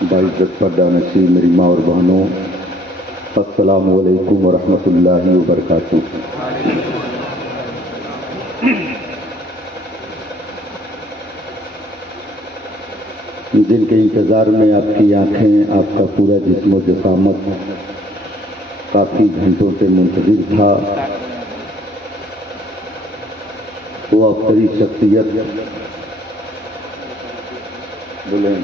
बाइज़्ज़त पर्दा नशीं मेरी माँ और बहनों, अस्सलामु अलैकुम वरहमतुल्लाहि वबरकातुह। जिनके इंतज़ार में आपकी आँखें, आपका पूरा जिस्म व जसामत काफ़ी घंटों से मुंतज़िर था, वो अफसरी शख्सियत बोले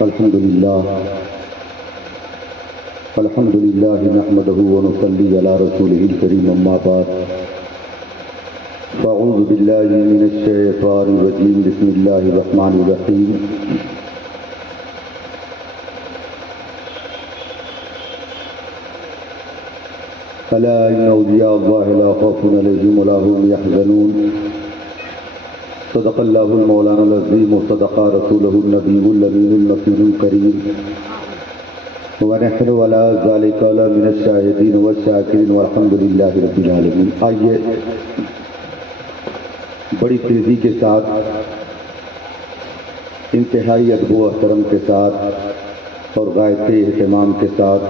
अल्हम्दुलिल्लाह नहमदुहु व नुसल्ली अला रसूलिहिल करीम अम्मा बाद फ़अऊज़ु बिल्लाहि मिनश शैतानिर रजीम बिस्मिल्लाहिर रहमानिर रहीम। अला इन्ना औलिया अल्लाहि ला खौफुन अलैहिम व ला हुम यहज़नून। सदक़ल्लाहुल मौलानाल अज़ीम व सदक़ा रसूलुहुन नबियुल अमीनुल मकीनुल करीम व नहनु अला ज़ालिका लमिनश शाहिदीन व शाकिरीन वल्हम्दुलिल्लाहि रब्बिल आलमीन। आइए बड़ी तेज़ी के साथ, इंतहाई अदब व एहतराम के साथ और गायते एहतमाम के साथ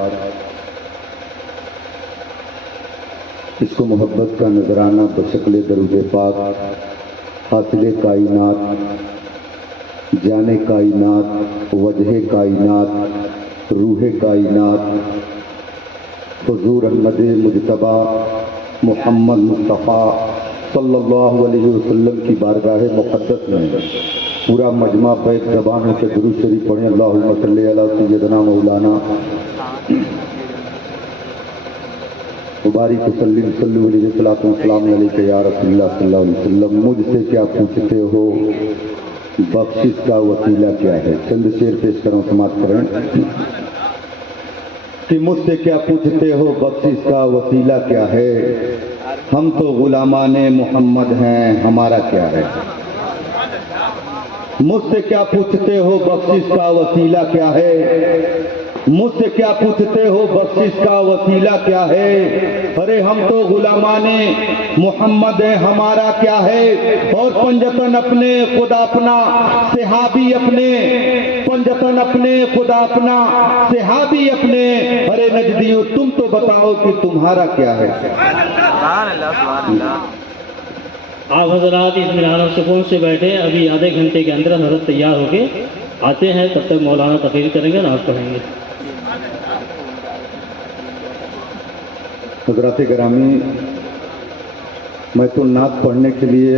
इसको मोहब्बत का नजराना बशक्ल दरूद पाक हासिल कायनात, जाने कायनात, वजह कायनात, रूह कायनात, हुजूर अहमद मुजतबा मोहम्मद मुस्तफ़ा सल्लल्लाहु अलैहि वसल्लम की बारगाह मुक़द्दस में पूरा मजमा बैत ज़बान से दुरूद शरीफ पढ़ें। अल्लाहुम्मा सल्ली अला सय्यदना मौलाना मुबारक वसल्लिम सल्लु अलैहि सल्लल्लाहु अलैहि या रसूलुल्लाह सल्लल्लाहु अलैहि वसल्लम। मुझसे क्या पूछते हो, बख्शिश का वसीला क्या है? चंद शेर पेश करो, समाप्त करें कि मुझसे क्या पूछते हो, बख्शिश का वसीला क्या है? हम तो गुलामाने मोहम्मद हैं, हमारा क्या है? मुझसे क्या पूछते हो, बख्शिश का वसीला क्या है? मुझसे क्या पूछते हो, बख्शिश का वसीला क्या है? अरे हम तो गुलामाने मोहम्मद है, हमारा क्या है? और पंजतन अपने खुदा अपना, सहाबी अपने, पंजतन अपने खुदा अपना, सहाबी अपने। अरे नजदियो तुम तो बताओ कि तुम्हारा क्या है? आप हजरात इत्मीनान और सुकून से बैठे। अभी आधे घंटे के अंदर हजरत तैयार होके आते हैं, तब तक मौलाना तकरीर करेंगे, नाज पढ़ेंगे। हज़रात गिरामी, मैं तो नात पढ़ने के लिए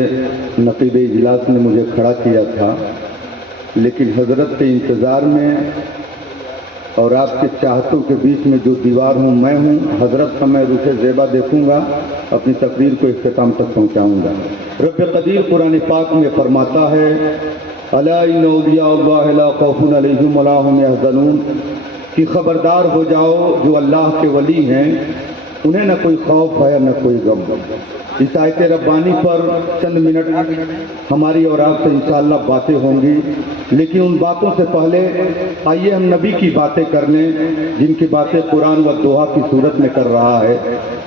नक़ीब इजलास ने मुझे खड़ा किया था, लेकिन हज़रत के इंतज़ार में और आपके चाहतों के बीच में जो दीवार हूँ मैं हूँ, हज़रत का मैं रुख ज़ेबा देखूँगा, अपनी तकरीर को इख्तिताम तक पहुँचाऊँगा। रब कदीर कुरान पाक में फरमाता है, अला इन्ना औलिया अल्लाह ला खौफुन अलैहिम व ला हुम यहज़नून, कि खबरदार हो जाओ जो अल्लाह के वली हैं, उन्हें न कोई खौफ है न कोई गम। इस आयत रब्बानी पर चंद मिनट हमारी और आपसे इंशाअल्लाह बातें होंगी, लेकिन उन बातों से पहले आइए हम नबी की बातें करने, जिनकी बातें कुरान व दोहा की सूरत में कर रहा है,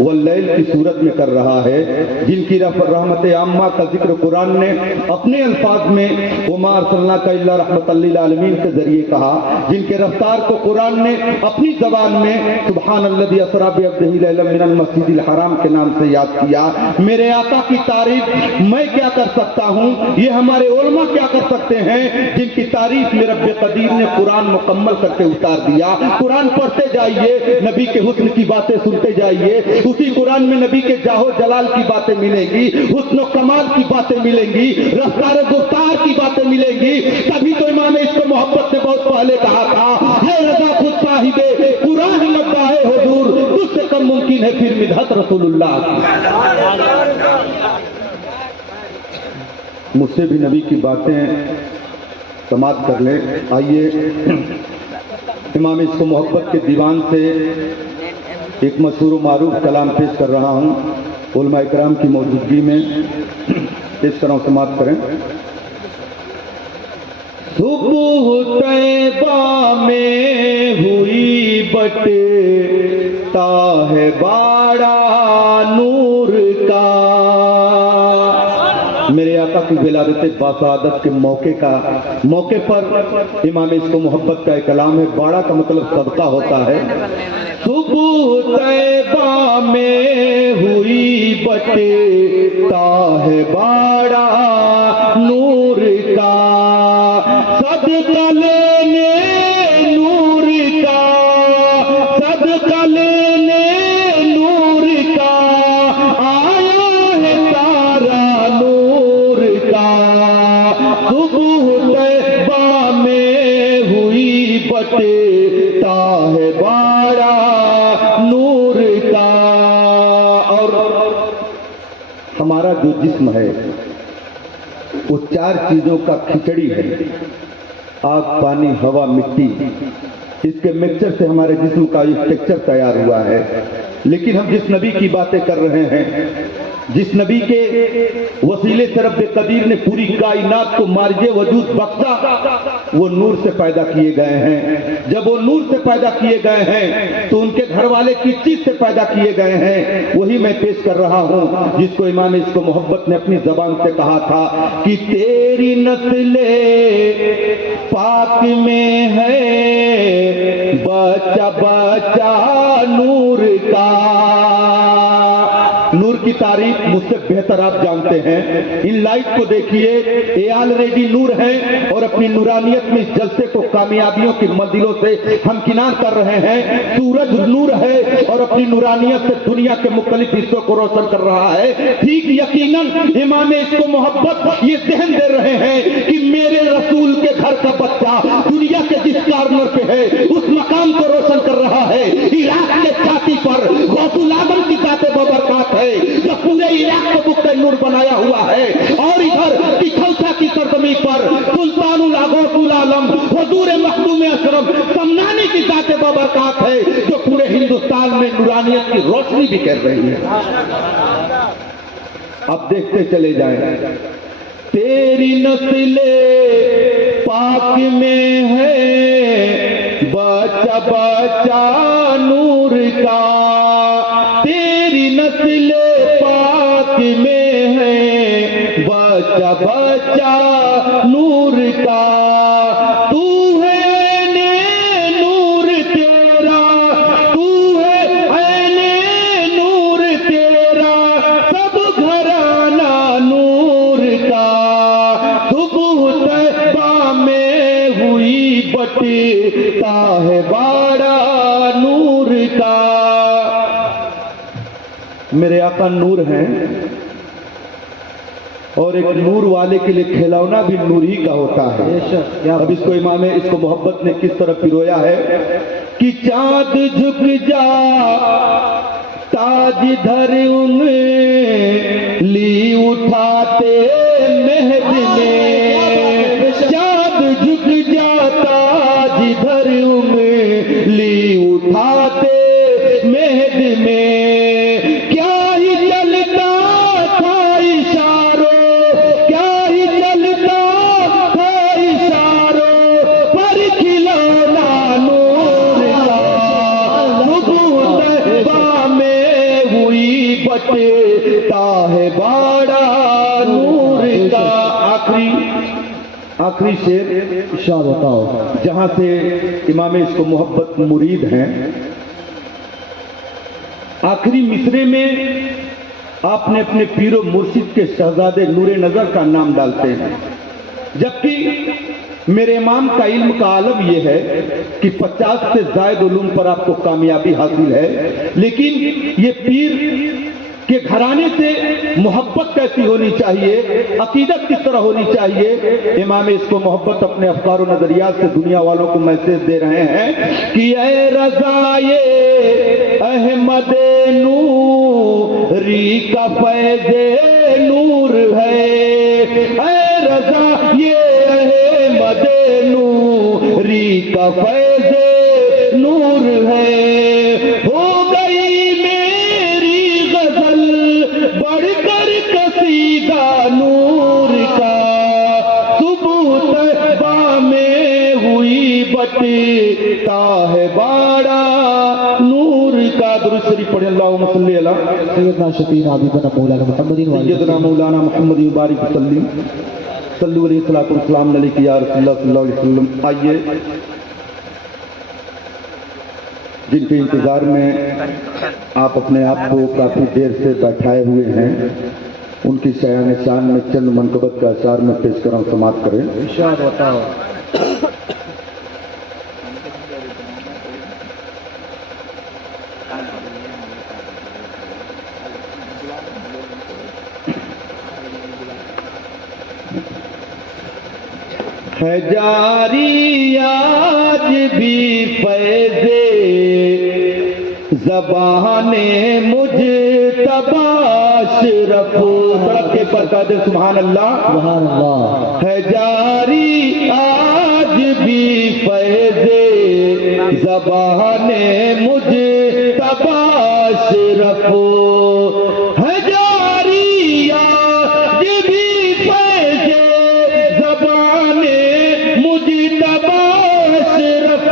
वल्लैल की सूरत में कर रहा है, जिनकी रहमत आम्मा का जिक्र कुरान ने अपने अल्फाज में वमा अर्सलनाका इल्ला रहमतल लिल आलमीन के जरिए कहा, जिनके रफ्तार को कुरान ने अपनी ज़बान में सुब्हानल्लज़ी असरा बिअब्दिही लैलन मिनल मस्जिदिल हराम के नाम से याद किया। मेरे आका की तारीफ मैं क्या कर सकता हूँ, ये हमारे उलमा क्या कर सकते हैं, जिनकी तारीफ में रब कदीर ने कुरान मुकम्मल करके उतार दिया। कुरान पढ़ते जाइए, नबी के हुस्न की बातें सुनते जाइए, उसी कुरान में नबी के जाहो जलाल की बातें मिलेंगी, हुस्न कमाल की बातें मिलेंगी, रफ्तार गुफ्तार की बातें मिलेंगी। तभी तो इमाम इसको मोहब्बत से बहुत पहले कहा था, ये रजा खुद साहिबे कुरान मद्दाए हुजूर, तुझसे कम मुमकिन है फिर मिदहत रसूलुल्लाह। मुझसे भी नबी की बातें समाप्त कर ले। आइए इमाम इसको मोहब्बत के दीवान से एक मशहूर मारूफ कलाम पेश कर रहा हूँ, उलमा इकराम की मौजूदगी में पेश कर रहा हूँ, समाप्त करें। सुबह तैबा में हुई बटता है बाड़ा नूर का, आका की विलादत बासादत के मौके पर इमाम इसको मोहब्बत का एक कलाम है। बाड़ा का मतलब सदका होता है। सुबह तैबा में हुई बटेता है बाड़ा नूर का, सदका लेने नूर का, सदका लेने नूर का, आया है तारा नूर का। सुबह तैबा में हुई बटेता है बाड़ा नूर का। और हमारा जो जिस्म है वो 4 चीजों का खिचड़ी है, आग, पानी, हवा, मिट्टी। इसके मिक्सचर से हमारे जिस्म का स्ट्रक्चर तैयार हुआ है। लेकिन हम जिस नबी की बातें कर रहे हैं, जिस नबी के वसीले से रब्बे कदीर ने पूरी कायनात को मार्जे वजूद बख्शा, वो नूर से पैदा किए गए हैं। जब वो नूर से पैदा किए गए हैं तो उनके घर वाले किस चीज से पैदा किए गए हैं, वही मैं पेश कर रहा हूं, जिसको इमाम इसको मोहब्बत ने अपनी जबान से कहा था कि तेरी नस्ले पाक में है बच्चा बच्चा नूर का। नूर की तारीफ मुझसे बेहतर आप जानते हैं। इन लाइट को देखिए, ये ऑलरेडी नूर है और अपनी नूरानियत में इस जलसे को कामयाबियों की मंजिलों से हमकिनार कर रहे हैं। सूरज नूर है और अपनी नूरानियत से दुनिया के मुख्तलिफ हिस्सों को रोशन कर रहा है। ठीक यकीनन इमाम इसको मोहब्बत ये ध्यान दे रहे हैं कि मेरे रसूल के घर का बच्चा दुनिया के जिस कॉर्नर पे है उस मकाम को रोशन कर रहा है। इराक के छाती पर गौसुल आजम की जाते बबरकत है जो पूरे इराक को मुख्य नूर बनाया हुआ है। और इधर की खौसा की सरजमी पर सुल्तानुल गौसुल आलम हुजूर मखदूम अशरफ समनानी की जाते बबरकत है जो पूरे हिंदुस्तान में नूरानियत की रोशनी भी कर रही है। अब देखते चले जाएं, तेरी नस्ले पाक में है बच्चा बच्चा नूर का, तेरी नस्ले पाक में है बच्चा बच्चा नूर का। तू है ने नूर तेरा, तू है ने नूर तेरा, सब घराना नूर का। सुबह तैबा में हुई बटेता है बाड़ा नूर का। मेरे आका नूर हैं और एक नूर वाले के लिए खिलौना भी नूर ही का होता है। अब इसको इमाम इसको मोहब्बत ने किस तरह पिरोया है कि चांद झुक जा ताज धर उंगली उठाते महद में, चांद झुक जा ताज धर उंगली उठाते महद में। बटेता है बाड़ा नूर का। आखिरी शेर शाह बताओ, जहां से इमाम इसको मोहब्बत मुरीद हैं। आखिरी मिसरे में आपने अपने पीरो मुर्शिद के शहजादे नूरे नजर का नाम डालते हैं, जबकि मेरे इमाम का इल्म का आलम यह है कि 50 से ज्यादा उलूम पर आपको कामयाबी हासिल है। लेकिन ये पीर के घराने से मोहब्बत कैसी होनी चाहिए, अकीदत किस तरह होनी चाहिए, इमाम इसको मोहब्बत अपने अफकार और नजरियात से दुनिया वालों को मैसेज दे रहे हैं कि ऐ रज़ाए अहमद नूरी का फैज़े नूर है, ऐ रज़ा ये अहमद नूरी का फैज़े नूर है। हो गई मेरी गजल बढ़कर कसीदा नूर का, सुबह तैबा में हुई बटेता है बाड़ा नूर का। दुरूद शरीफ पढ़े अल्लाहुम्मा सल्ली अला सैयदना शफीना हबीबना मौलाना मुहम्मदिन व सैयदना मौलाना मोहम्मद मुबारक वसल्लम सल्लु अलैहि सल्लतु वस्सलाम अलैहि या रसूलुल्लाह सल्लल्लाहु अलैहि वसल्लम। आइए, जिनके इंतज़ार में आप अपने आप को काफ़ी देर से बैठाए हुए हैं, उनकी शायान शान में चंद मनकबत का अशार में पेश कर समाप्त करें। इरशाद बताओ। है जारी आज भी फैज़े ज़बाने मुज्तबा अशरफ, सड़क के पर कादे सुभान अल्लाह सुभान अल्लाह। है जारी आज भी फैज़े ज़बाने मुज्तबा अशरफ, है जारी आज भी फैज़े ज़बाने मुज्तबा अशरफ,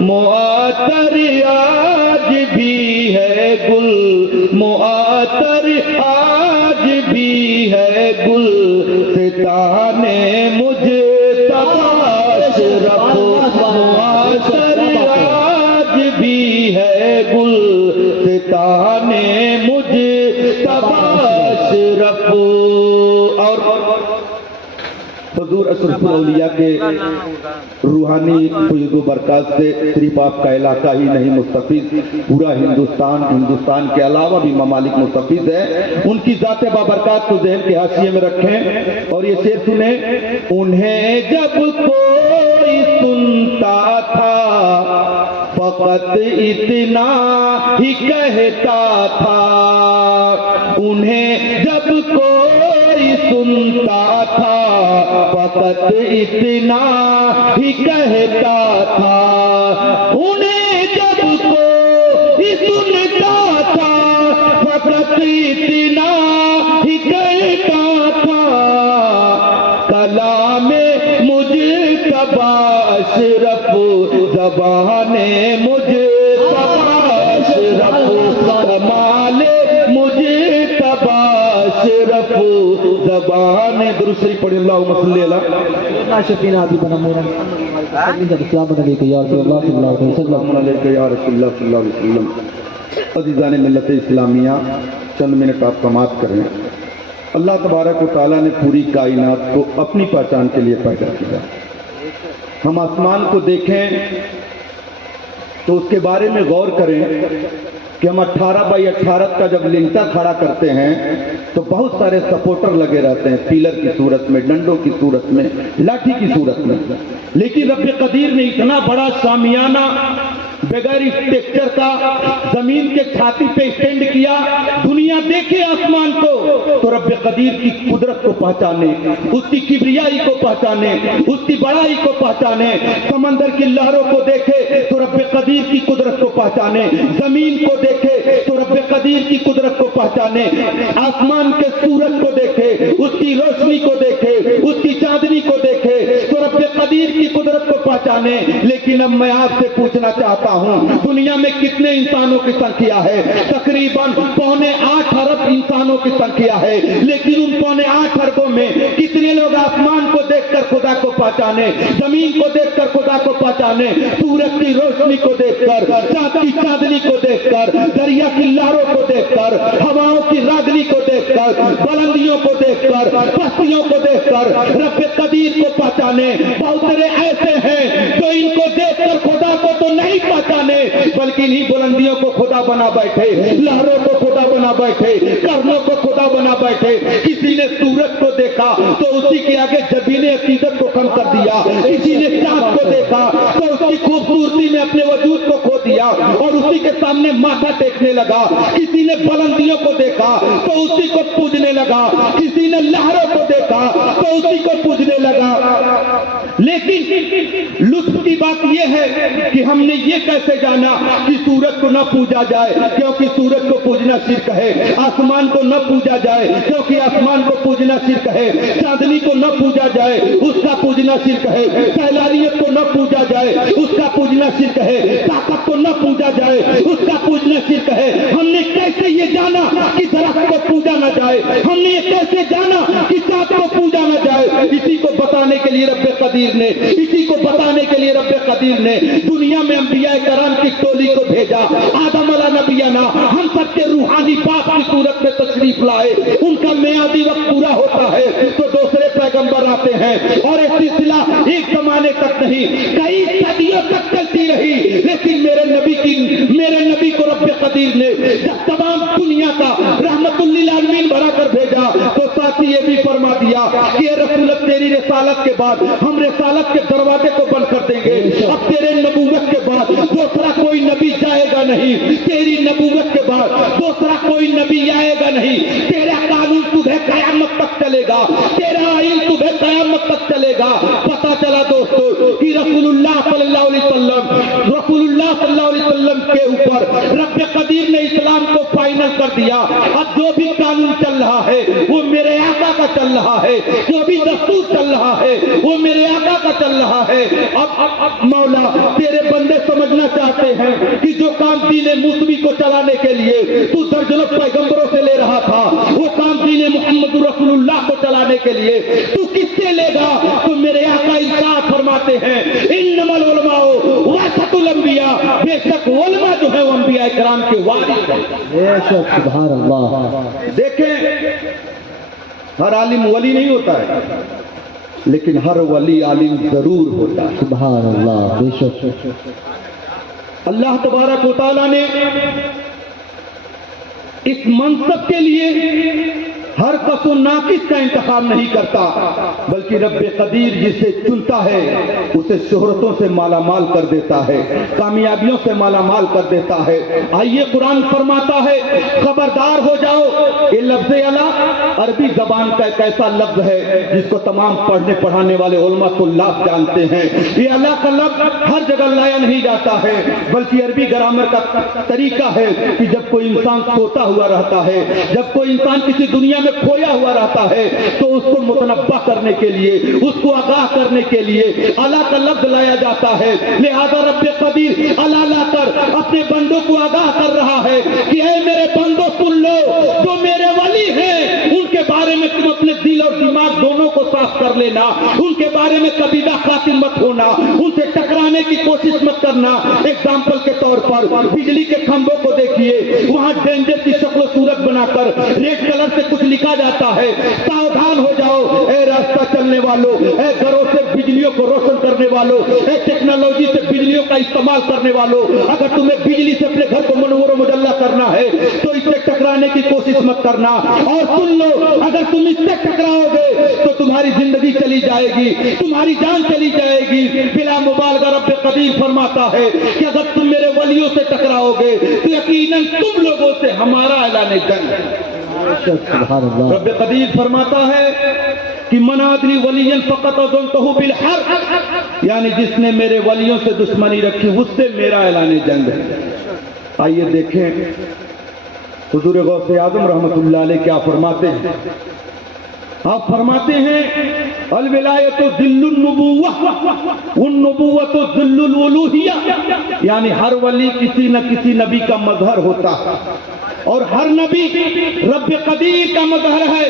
मुआतर आज भी है गुल, मुआतर आज भी है गुल, सिताने मुज्तबा अशरफ, मुआतर आज भी है गुल, सिताने मुज्तबा अशरफ। और हुजूर अशरफुल औलिया के रूहानी फैज़ व बरकत से सिर्फ आपका इलाका ही नहीं मुस्तफिज, पूरा हिंदुस्तान के अलावा भी ममालिक मुस्तफिज है। उनकी ज़ात बाबरकत को ज़हन के हाशिए में रखें और ये शेर सुने। उन्हें जब कोई सुनता था फकत इतना ही कहता था, उन्हें जब कोई सुनता था फकत इतना ही कहता था, उन्हें जब कोई सुनता था फकत इतना ही कहता था, कलामे मुज्तबा अशरफ ज़बाने मुज्तबा अशरफ, कमाले मुज्तबा अशरफ ज़बाने दुरूद शरीफ पढ़े अल्लाहुम्मा सल्ली अला सैयदना शफीना हबीबना मौलाना मुहम्मदिन सल्लल्लाहु अलैहि वसल्लम। अज़ीज़ान मिल्लत इस्लामिया, चंद मिनट आप समाप्त करें। अल्लाह तबारक व तआला ने पूरी कायनात को अपनी पहचान के लिए पैदा किया। हम आसमान को देखें तो उसके बारे में गौर करें कि हम 18 बाई 18 का जब लिंटर खड़ा करते हैं तो बहुत सारे सपोर्टर लगे रहते हैं, पिलर की सूरत में, डंडों की सूरत में, लाठी की सूरत में। लेकिन रब कदीर ने इतना बड़ा सामियाना बगैर स्ट्रक्चर का जमीन के छाती पे स्टैंड किया। दुनिया देखे आसमान को तो रब कदीर की कुदरत को पहचाने, उसकी किबरियाई को पहचाने, उसकी बड़ाई को पहचाने। समंदर की लहरों को देखे तो रब कदीर की कुदरत को पहचाने, जमीन को देखे तो रब कदीर की कुदरत को पहचाने, आसमान के सूरज को देखे, उसकी रोशनी को देखे, उसकी चांदनी को देखे तो रब कदीर की कुदरत को पहचाने। लेकिन अब मैं आपसे पूछना चाहता हूं, दुनिया में कितने इंसानों की संख्या है? तकरीबन 8.25 अरब इंसानों की संख्या है। लेकिन उन 8.25 अरबों में कितने लोग आसमान को देखकर खुदा को पहचाने, जमीन को देखकर खुदा को पहचाने, सूरज की रोशनी को देखकर, चांद की चांदनी को देखकर, दरिया की लहरों को देखकर, हवाओं की रागनी को देखकर, बुलंदियों को देखकर, पस्तियों को देखकर रब कदीर को पहचाने। बहुत सारे ऐसे हैं जो इनको देखकर खुदा को तो नहीं पहचाने बल्कि इन्हीं बुलंदियों को खुदा बना बैठे, लहरों को खुदा बना बैठे, कर्णों को खुदा बना बैठे। किसी ने सूरज को देखा तो उसी के आगे जबीने अकीदत को कम कर दिया, किसी ने चांद को देखा तो उसकी खूबसूरती में अपने वजूद को खो दिया और उसी के सामने माथा टेकने लगा। किसी ने बुलंदियों को देखा तो उसी को पूजने लगा, किसी ने लहरों को देखा तो उसी को पूजने लगा। लेकिन लुत्फ की बात यह है कि हमने ये कैसे जाना कि सूरज को न पूजा जाए क्योंकि सूरज को पूजना शिर्क है, आसमान को न पूजा जाए क्योंकि आसमान को पूजना शिर्क है, चांदनी को न पूजा जाए उसका पूजना शिर्क है, सैलानियत को न पूजा जाए उसका पूजना शिर्क है, ताकत को न पूजा जाए उसका पूजना शिरक है। हमने कैसे ये जाना कि दरख्त को पूजा न जाए, हमने ये कैसे जाना कि चाँद को पूजा न जाए। इसी को बताने के लिए रब्बे कदीर ने, इसी को बताने के लिए रब्बे कदीर ने दुनिया में अंबिया करम की टोली को भेजा। आदम अला नबियाना हम सबके रूहानी बाप की सूरत में तशरीफ लाए, उनका मियादी वक्त पूरा होता है तो दूसरे पैगंबर आते हैं और ये सिलसिला एक जमाने तक नहीं कई सदियों तक चलती रही। लेकिन मेरे नबी को रब्बे कदीर ने जब तमाम दुनिया का रहमतुल लिल आलमीन भरा कर भेजा तो साथ ही ये भी फरमा दिया कि ये रसूलत तेरी रिसालत के बाद हम रिसालत के दरवाजे को बंद कर देंगे। अब तेरे नबूवत के बाद दूसरा कोई नबी जाएगा नहीं, तेरी नबूवत के बाद दूसरा कोई नबी आएगा नहीं। तेरा कानून तुझे कयामत तक चलेगा, तेरा आइन तुझे कयामत तक चलेगा। पता चला दोस्तों कि रसूलुल्लाह सल्लल्लाहु अलैहि वसल्लम के ऊपर रब्बे कदीर ने इस्लाम को फाइनल कर दिया। अब जो भी कानून चल रहा है वो मेरे आका का चल रहा है, जो भी दस्तूर चल रहा है वो मेरे आका का चल रहा है। अब मौला तेरे बंदे समझना चाहते हैं कि जो काम दीन मुस्वी को चलाने के लिए तू दर्जनों पैगंबरों से ले रहा था, वो काम दीन मुहम्मद रसूलुल्लाह को चलाने के लिए तू किससे लेगा? तो मेरे आका इरशाद फरमाते हैं इन्नमल उलमाओ वरसतुल अंबिया, बेशक उलमा जो है वो अंबिया किराम के वारिस है। बेशक सुभान अल्लाह। देखें हर आलिम वली नहीं होता है, लेकिन हर वली आलिम जरूर होता है। सुभान अल्लाह। बेशक अल्लाह तबारक व तआला ने इस मनसब के लिए हर कसो नाकिस का इंतखाब नहीं करता, बल्कि रब्बे कदीर जिसे चुनता है उसे शोहरतों से माला माल कर देता है, कामयाबियों से माला माल कर देता है। आइए कुरान फरमाता है खबरदार हो जाओ। ये लफ्ज़ अला अरबी जबान का एक ऐसा लफ्ज है जिसको तमाम पढ़ने पढ़ाने वाले उलमा तुल्लाब जानते हैं। ये अला का लफ्ज हर जगह लाया नहीं जाता है, बल्कि अरबी ग्रामर का तरीका है कि जब कोई इंसान सोता हुआ रहता है, जब कोई इंसान किसी दुनिया में खोया हुआ रहता है तो उसको मुतनब्बा करने के लिए, उसको आगाह करने के लिए अला का लफ्ज लाया जाता है। लिहाजा रब्बे कदीर अला लाकर अपने बंदों को आगाह कर रहा है कि ऐ मेरे बंदों सुन लो, जो मेरे वली हैं उनके बारे में तुम अपने दिल और दिमाग दोनों को साफ कर लेना, उनके बारे में कबीला खातिर मत होना, उनसे टकराने की कोशिश मत करना। एग्जाम्पल के तौर पर बिजली के खंभों को देखिए, वहां डेंजर की शक्ल सूरत बनाकर रेड कलर से कुछ लिखा जाता है, सावधान हो जाओ ए रास्ता चलने वालों, ए घरों से बिजलियों को रोशन करने वालों, ए टेक्नोलॉजी से बिजलियों का इस्तेमाल करने वालों, अगर तुम्हें बिजली से अपने घर को मनोवर मुजल्ला करना है तो इससे टकराने की कोशिश मत करना। और सुन लो, अगर तुम इससे टकराओगे तो तुम्हारी जिंदगी चली जाएगी, तुम्हारी जान चली जाएगी। बिला मुबालगा रब्बे कदीर फरमाता है कि अगर तुम मेरे वलियों से टकराओगे तो यकीनन तुम लोगों से हमारा ऐलान जंग है। रब्बे कदीर फरमाता है कि मनादरी वलियन फकत अज़नतहु बिल हर्ब, यानी जिसने मेरे वलियों से दुश्मनी रखी उससे मेरा ऐलान जंग है। आइए देखें हुजूर गौसे आज़म रहमतुल्लाह अलैह क्या फरमाते हैं। आप फरमाते हैं अल विलायतु ज़िल्लुन नुबुव्वह वन नुबुव्वतु ज़िल्लुल उलूहिया, यानी हर वली किसी न किसी नबी का मजहर होता है और हर नबी रब्बे कदीर का मजहर है।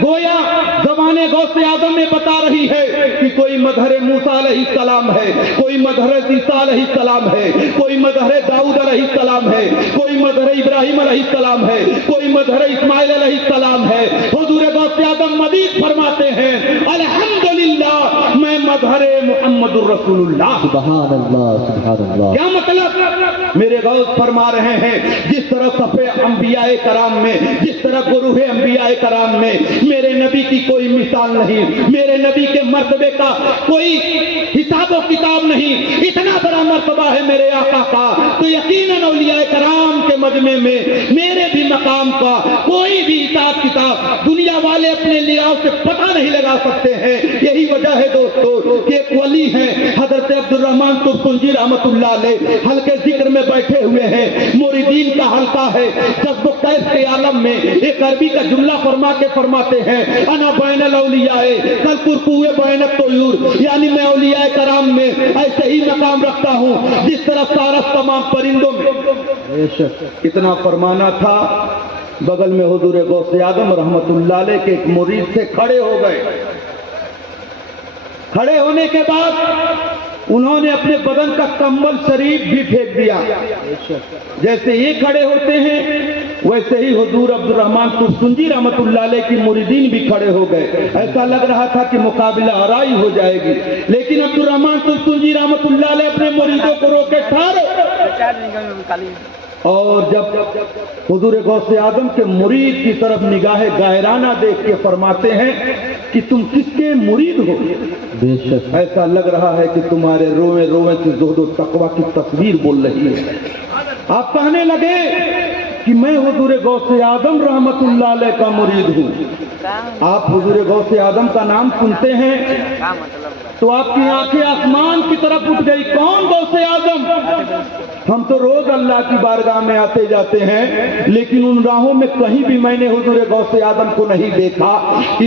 गोया ज़बाने गौसे आज़म में बता रही है कि कोई मजहर मूसा अलैहिस्सलाम है, कोई मजहर ईसा अलैहिस्सलाम है, कोई मजहर दाऊद अलैहिस्सलाम है, कोई मजहर इब्राहिम अलैहिस्सलाम है, कोई मजहर इस्माइल अलैहिस्सलाम है। हुजूर गौसे आज़म मजीद फरमाते हैं अल्हम्दुलिल्लाह मैं मजहर मुहम्मदुर रसूलुल्लाह। सुभान अल्लाह, सुभान अल्लाह। क्या मतलब? मेरे गौस फरमा रहे हैं जिस तरह सफे अंबियाए कराम में, जिस तरह गुरूहे अंबियाए कराम में मेरे नबी की कोई मिसाल नहीं, मेरे नबी के मर्तबे का कोई हिसाब किताब नहीं, इतना बड़ा मर्तबा है मेरे आका का, तो यकीनन औलियाए कराम के मजमे में मेरे भी मकाम का कोई भी हिसाब किताब दुनिया वाले والے اپنے لحاظ سے پتہ نہیں لگا سکتے ہیں. یہی وجہ ہے دوستو کہ ایک ولی ہیں حضرت عبدالرحمن ترسنجی رحمت اللہ علیہ, حلقے ذکر میں بیٹھے ہوئے ہیں, مریدین کا حلقہ ہے. جذب و کیف کے عالم میں ایک عربی کا جملہ فرما کے فرماتے ہیں, انا بین الاولیاء کل کرکوے بین الطیور, یعنی میں اولیاء کرام میں ایسے ہی مقام رکھتا ہوں جس طرح سارس تمام پرندوں میں. اتنا فرمانا تھا, بغل میں حضور غوث اعظم رحمت اللہ علیہ کے ایک مرید سے کھڑے ہو گئے. کھڑے ہونے کے بعد انہوں نے اپنے بدن کا کمبل شریف بھی پھینک دیا. جیسے یہ کھڑے ہوتے ہیں ویسے ہی حضور عبدالرحمن ترسنجی رحمت اللہ علیہ کی مریدین بھی کھڑے ہو گئے. ایسا لگ رہا تھا کہ مقابلہ آرائی ہو جائے گی, لیکن عبدالرحمن ترسنجی رحمت اللہ علیہ اپنے مریدوں کو روکے ٹھہرو. اور جب حضور غوث اعظم کے مرید کی طرف نگاہ گاہرانہ دیکھ کے فرماتے ہیں کہ تم کس کے مرید ہو؟ ایسا لگ رہا ہے کہ تمہارے روئے روئے سے زہد و تقوی کی تصویر بول رہی ہے. آپ کہنے لگے کہ میں حضور غوث اعظم رحمت اللہ علیہ کا مرید ہوں. آپ حضور غوث اعظم کا نام سنتے ہیں تو آپ کی آنکھیں آسمان کی طرف اٹھ گئی. کون غوث اعظم؟ ہم تو روز اللہ کی بارگاہ میں آتے جاتے ہیں, لیکن ان راہوں میں کہیں بھی میں نے حضور غوث اعظم کو نہیں دیکھا.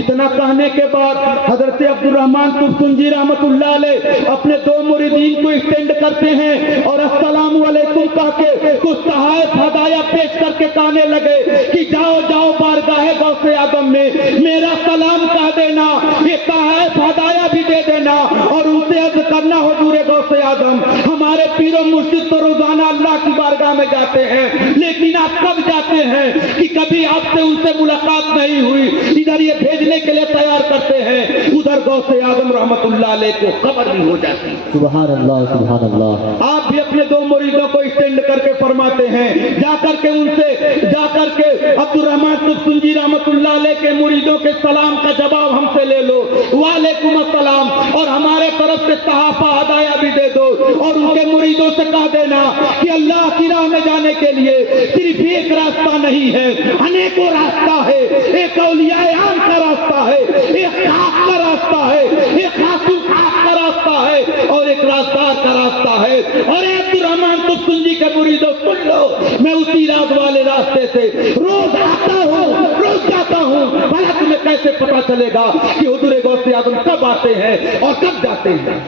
اتنا کہنے کے بعد حضرت عبدالرحمن ترسنجی رحمت اللہ علیہ اپنے دو مریدین کو اسٹینڈ کرتے ہیں اور السلام علیکم کہہ کے کچھ تحائف ہدایہ پیش کر کے کہنے لگے کہ جاؤ جاؤ بارگاہ غوث اعظم میں میرا سلام کہہ دینا, یہ تحائف ہدایہ بھی دے دینا, اور ان سے عرض کرنا حضور غوث اعظم ہمارے پیر و مرشد تو روزانہ اللہ کی بارگاہ میں جاتے ہیں, لیکن آپ کب جاتے ہیں کہ کبھی آپ سے ان سے ملاقات نہیں ہوئی. ادھر یہ بھیجنے کے لیے تیار کرتے ہیں, ادھر غوث اعظم رحمت اللہ علیہ کو خبر بھی ہو جاتی. سبحان اللہ سبحان اللہ. آپ بھی اپنے دو مریدوں کو اسٹینڈ کر کے فرماتے ہیں, جا کر کے ان سے جا کر کے عبدالرحمن ترسنجی رحمت اللہ علیہ کے مریدوں کے سلام کا جواب ہم سے لے لو, وعلیکم السلام, اور ہمارے طرف سے تحائف ہدایہ بھی دے دو, اور ان کے مریدوں سے کہہ دینا کہ اللہ کی راہ میں جانے کے لیے صرف ایک راستہ نہیں ہے, انیکوں راستہ ہے. ایک اولیاء عام کا راستہ ہے, ایک خاص کا راستہ ہے, ایک خاصو خاص کا راستہ ہے, اور ایک راستار کا راستہ ہے. اور عبدالرحمن ترسنجی کے مریدوں سن لو, میں اسی راز والے راستے سے روز آتا ہوں, روز جاتا ہوں. بھلا تمہیں کیسے پتا چلے گا کہ حضور غوث اعظم کب آتے ہیں اور کب جاتے ہیں؟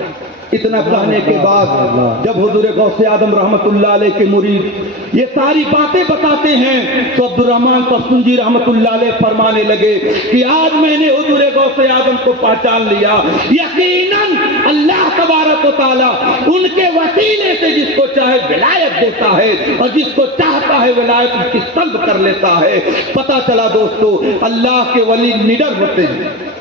اتنا کہنے کے بعد جب حضور غوث اعظم رحمت اللہ علیہ کے مرید یہ ساری باتیں بتاتے ہیں تو عبدالرحمن ترسنجی رحمت اللہ علیہ فرمانے لگے کہ آج میں نے حضور غوث اعظم کو پہچان لیا. یقیناً اللہ تبارک و تعالیٰ ان کے وسیلے سے جس کو چاہے ولایت دیتا ہے اور جس کو چاہتا ہے ولایت اس کی طلب کر لیتا ہے. پتہ چلا دوستو اللہ کے ولی نڈر ہوتے ہیں.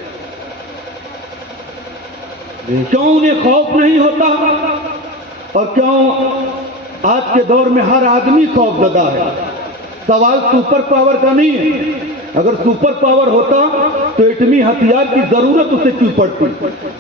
کیوں انہیں خوف نہیں ہوتا, اور کیوں آج کے دور میں ہر آدمی خوف زدہ ہے؟ سوال سپر پاور کا نہیں ہے. اگر سپر پاور ہوتا تو ایٹمی ہتھیار کی ضرورت اسے کیوں پڑتی؟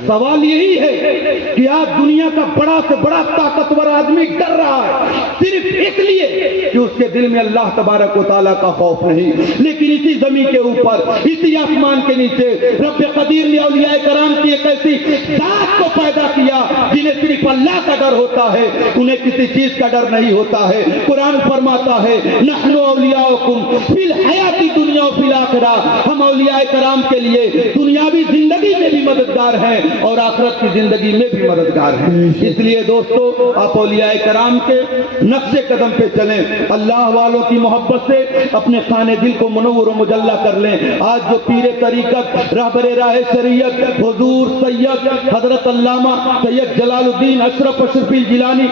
سوال یہی ہے کہ آج دنیا کا بڑا سے بڑا طاقتور آدمی ڈر رہا ہے صرف اس لیے کہ اس کے دل میں اللہ تبارک و تعالیٰ کا خوف نہیں. لیکن اسی زمین کے اوپر, اسی آسمان کے نیچے رب قدیر نے اولیاء کرام کی ایک ایسی ذات کو پیدا کیا جنہیں صرف اللہ کا ڈر ہوتا ہے, انہیں کسی چیز کا ڈر نہیں ہوتا ہے. قرآن فرماتا ہے نحن اولیاؤکم فی الحیات دنیا و فی الآخرہ, ہم اولیاء کرام کے لیے دنیاوی زندگی میں بھی مددگار ہیں اور آخرت کی زندگی میں بھی مددگار ہیں. اس لیے دوستو آپ اولیاء کرام کے نقش قدم پہ چلیں, اللہ والوں کی محبت سے اپنے خانے دل کو منور و مجلہ کر لیں. آج جو پیر طریقت رہبر راہ شریعت حضور سید حضرت علامہ سید جلال الدین اشرف اشرفی الجیلانی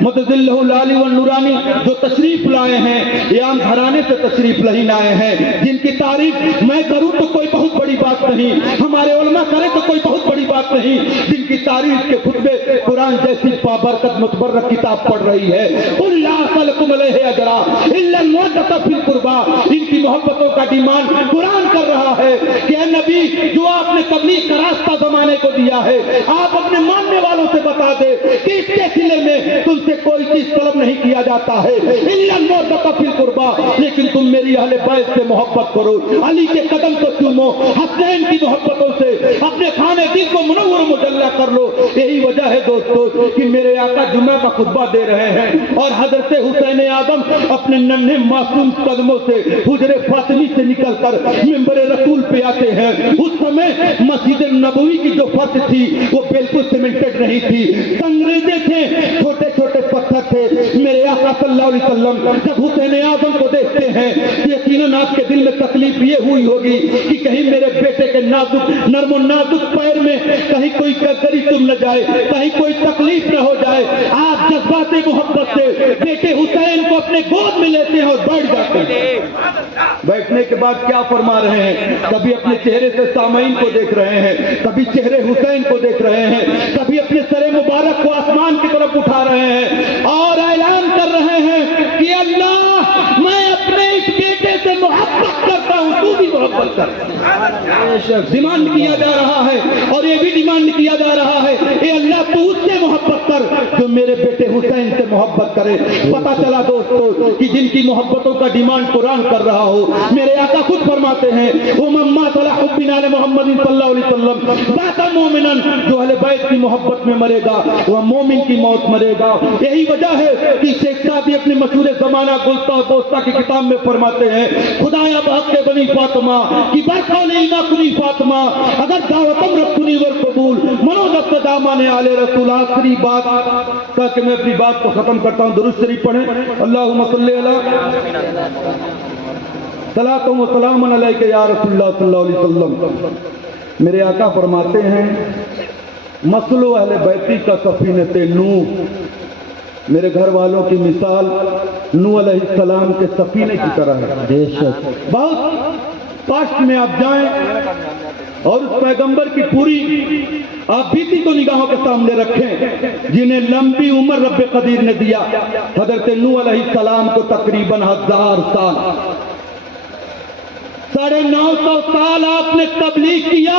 متظلہ العالی والنورانی جو تشریف لائے ہیں, عام گھرانے سے تشریف لہین آئے ہیں, جن کی تعریف میں کروں تو کوئی بہت بڑی بات نہیں, ہمارے علماء کریں تو کوئی بہت بڑی بات نہیں, جن کی تعریف کے خطبے قرآن جیسی بابرکت متبرک کتاب پڑھ رہی ہے. قل لا اسألکم علیہ اجرا الا المودۃ فی القربى, ان کی محبتوں کا ڈیمانڈ قرآن کر رہا ہے کہ اے نبی جو آپ نے تبلیغ کا راستہ زمانے کو دیا ہے آپ اپنے ماننے والوں سے بتا دے کہ اس کے سلے میں تم سے کوئی چیز طلب نہیں کیا جاتا ہے الا المودۃ فی القربى, لیکن تم میری اہل بیت سے मोहब्बत करो, अली के कदम को चूमो, हसनैन की मोहब्बतों से अपने खाने दिल को मुनव्वर मुजल्ला कर लो। यही वजह है दोस्तों कि मेरे आका जुम्मे का खुतबा दे रहे हैं और हजरत हुसैन आदम अपने नन्हे मासूम कदमों से हुजरे फातिमी से निकलकर मिंबर रसूल पे आते हैं। उस समय मस्जिद नबवी की जो फर्श थी वो बिल्कुल सीमेंटेड नहीं थी, संगरेजे थे, छोटे छोटे पत्थर थे। मेरे आका सल्लल्लाहु अलैहि वसल्लम जब हुसैन आदम को देखते हैं यकीनन आपके दिल में तकलीफ ये हुई होगी कि कहीं मेरे बेटे के नाजुक नर्मो नाजुक पैर में कहीं कोई गरगरी तुम न जाए, कहीं कोई तकलीफ न हो जाए। आप जज्बात मोहब्बत से बेटे हुसैन को अपने गोद में लेते हैं और बैठ जाते हैं। बैठने के बाद क्या फरमा रहे हैं, कभी अपने चेहरे से सामईन को देख रहे हैं, कभी चेहरे हुसैन को देख रहे हैं, कभी अपने सरे मुबारक को आसमान की तरफ उठा रहे हैं और ऐलान कर रहे हैं कि अल्लाह मैं अपने इस बेटे से मोहब्बत करता हूं, तू भी मोहब्बत कर। डिमांड किया जा रहा है और ये भी डिमांड किया जा रहा है ए अल्लाह तू उससे मोहब्बत कर जो मेरे बेटे हुसैन से मोहब्बत करे। पता चला दोस्तों कि जिनकी मोहब्बतों का डिमांड कुरान कर रहा हो, मेरे आका खुद फरमाते हैं वो मम्मा तला हुब्बिन आले मोहम्मद सल्लल्लाहु अलैहि वसल्लम बाता मोमिनन, जो अहले बैत की मोहब्बत में मरेगा वह मोमिन की मौत मरेगा। यही वजह है कि शेख सादी अपने मशहूर जमाना गुलता बोस्ता की किताब में फरमाते हैं खुदाया बहक बनी फातिमा कि बरकौल इल्मा कुनी फातिमा अगर दावतम रखुनी वर कबूल मनोदस्त दामाने आले रसूल। आखिरी बात ताकि मैं अपनी बात को खत्म करता हूँ, दुरूद शरीफ पढ़ें। अल्लाहुम्मा सल्ली अला सलातो व सलामन अलैका या रसूलुल्लाह सल्लल्लाहु अलैहि वसल्लम। मेरे आका फरमाते हैं मसलो अहले बैती का सफीनते नूह, मेरे घर वालों की मिसाल नूह अलैहिस्सलाम के सफीने की तरह है। बहुत पास्ट में आप जाएं और उस पैगंबर की पूरी आप बीती को निगाहों के सामने रखें जिन्हें लंबी उम्र रब्बे कदीर ने दिया। हजरत नूह अलैहिस्सलाम को तकरीबन 1000 साल 950 साल आपने तबलीग किया,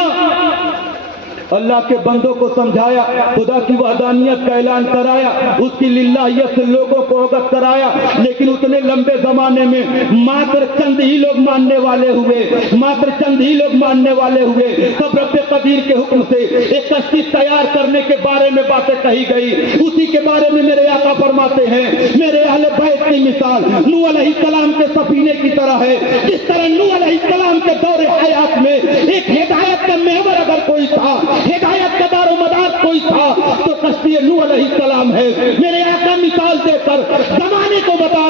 अल्लाह के बंदों को समझाया, खुदा की वहदानियत का ऐलान कराया, उसकी लिल्लाहियत से लोगों को अवगत कराया। लेकिन उतने लंबे जमाने में मात्र चंद ही लोग मानने वाले हुए, मात्र चंद ही लोग मानने वाले हुए। तब रब्बे कदीर के हुक्म से एक कश्ती तैयार करने के बारे में बातें कही गई। उसी के बारे में मेरे आका फरमाते हैं मेरे अहले बैत की मिसाल नूह अलैहिस्सलाम के सफीने की तरह है। जिस तरह नूह अलैहिस्सलाम के दौरे हयात में एक हिदायत का महवर अगर कोई था, हिदायत का दारो मदार कोई था तो कश्ती नूह अलैहिस्सलाम है। मेरे आका मिसाल देकर जमाने को बता